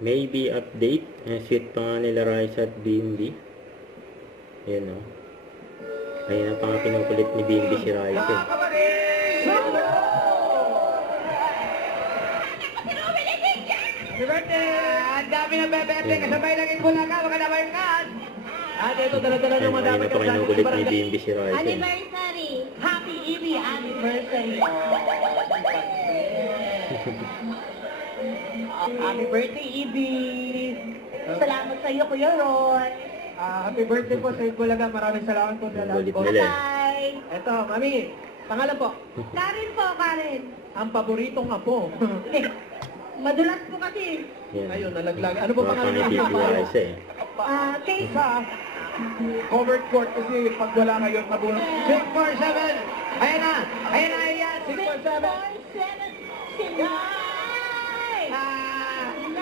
Maybe update. Sweet pa nga nila Raisa at BMB. Yan o. Kaya na pa nga pinukulit ni BMB si Raisa. Happy birthday! Ang dami na bebete, kasabay lang yung bulaga, baka naman kan! At ito, dala-dala ng mga Kaya dapat na pa kinukulit ni BMB si Raisa. Anniversary! Happy Evie anniversary! Happy birthday, Evie! Salamat sa iyo, Kuya Roy. Happy birthday po sa Bulaga. Maraming salamat po sa lahat Kulit po. nila. Bye! Ito, Mami, pangalan po. Karen po, Karen. Ang paboritong apo. Madulas po kasi. Yan. Ayun, nalaglag. Ano po Baka pangalan pangiti si Raisa eh. Case. Sa covered court kasi pag wala ngayon nabulang. 647! Ayan na! Ayan na! Ayan! 647!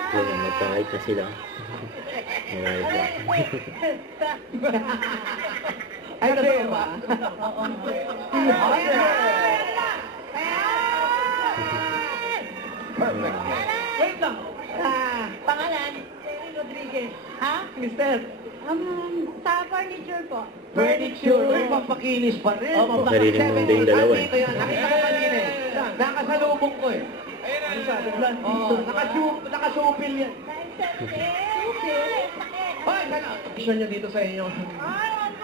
Yan ang magkakait na sila. Raisa. Ay, kasi ba? Perfect. Wait lang. Pangalan? Rodriguez. Ha? Mister. Sa furniture po. Furniture. Uy, pampakinis pa rin. Opo. Sariling mundo yung dalawa eh. Dito yan. Nakita ko kanina eh. Nakasalubong ko eh. Ano sabi? Oo, nakasupil yan. Hoy, sana. Gusto niyo dito sa inyo.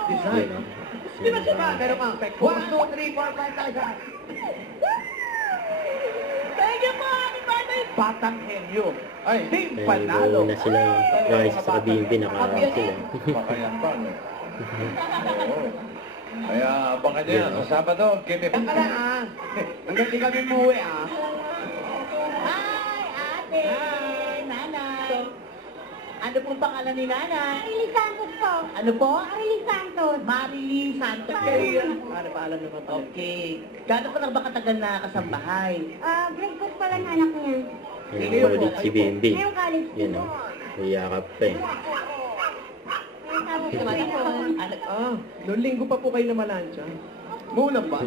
Design. Yan o. Di ba siya ba? Meron kang 1, 2, 3, 4, 5, 6. Thank you po! Happy birthday! Batang Helyo. Ay, team Kaya panalo. na sila Raisa sa BMB. Nakaharap sila. Pakayakpan. Oo. Kaya abangan niya Yan, sa oh. Sabado, kete. Yan ka lang ah. Hanggang di kami umuwi ah. Hi, ate! Hi. Nanay! Ano pong pangalan ni Nanay? Arily Santos po. Ano po? Arily Santos. Marilyn Santos. Para paalam naman pala. Okay. Gano'n ka lang ba katagal na kasambahay? Grade 4 pa lang anak niya. Yan ang kulit si BMB. Ngayon college Yan o. Iyakap pa eh. Tapos naman ako. Noong linggo pa po kayo namalansya. Mulang ba?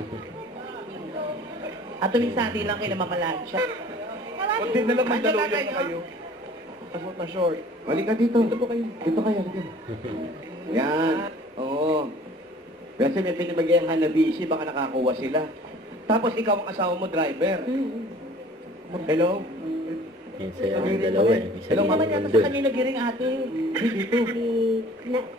At tuwing Sunday lang kayo namamalansya. Kunti na lang may daluyan na kayo. Pasot na short. Balik ka dito. Dito po kayo. Dito kayo. Yan. Oo. Kasi may pinibagay ang Hanabishi, baka nakakuha sila. Tapos ikaw ang asawa mo, driver. Hello? Yan sa'yo ang dalawa eh. Isa Hello, din naman ang yata mundo sa eh. kanila giring ate. Dito.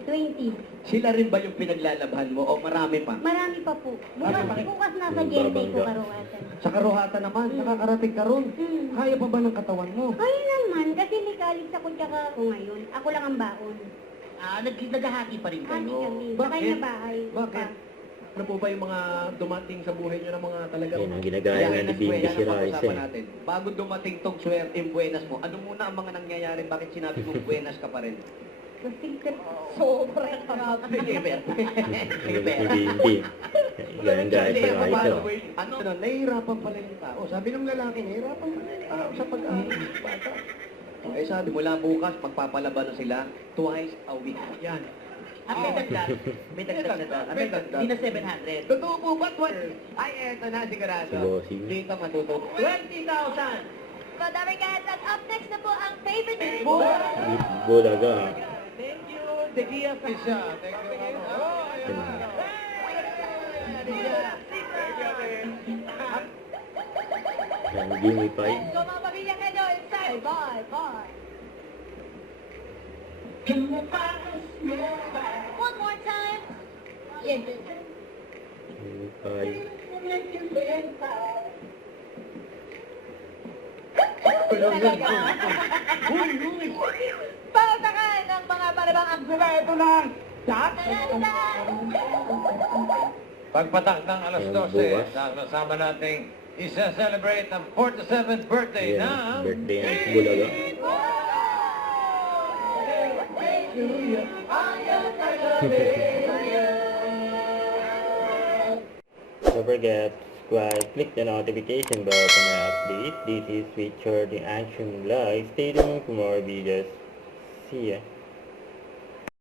20. Sila rin ba yung pinaglalabhan mo o marami pa? Marami pa po. Bukas nasa Ang GMA ko babangga. karuwatan. Sa Karuhatan naman, nakakarating ka ron. Kaya pa ba ng katawan mo? Ayun naman, kasi may college ako tsaka ako ngayon. Ako lang ang baon. Naghahati pa rin Kami kayo. kami. Sa Bakit? kanya bahay. Bakit? Ano po ba yung mga dumating sa buhay niyo na mga talagang... Yan ang ginagaya nga ni BMB si Raisa eh. natin. Bago dumating tong swerte buenas mo, ano muna ang mga nangyayari? Bakit sinabi mong buenas ka pa rin? Kasi sobrang grabe. Sige, Ber. Sige, Kulit Ber. ni BMB. Gaya-gaya sa Raisa. Ano na, nahihirapan pala yung tao. Sabi ng lalaki, nahihirapan pala yung tao sa pag-bata. Eh sabi, mula bukas, magpapalaban na sila twice a week. Yan. At may dagdag. May dagdag na daw. May dagdag. Hindi na 700. Totoo po ba? Ay, eto na, sigurado. Si Bossing. Dito matututo. 20,000! Madami guys, at up next na po ang favorite Bulaga. Thank you, Tequila Fisha. Thank you. Yan, Jimmy Pai. So mga pamilya kayo, inside. Bye, bye. One more time. Yes. Jimmy Pai. Pautakan ng mga balabang Ito lang. Jack? Pagpatak ng alas Yan, 12, bukas. kasama nating isa-celebrate ang 47th birthday Yan, ng... birthday ng Bulaga. Don't forget, subscribe, click the notification bell for my update. This is Richard the Action Live. Stay tuned for more videos. See ya.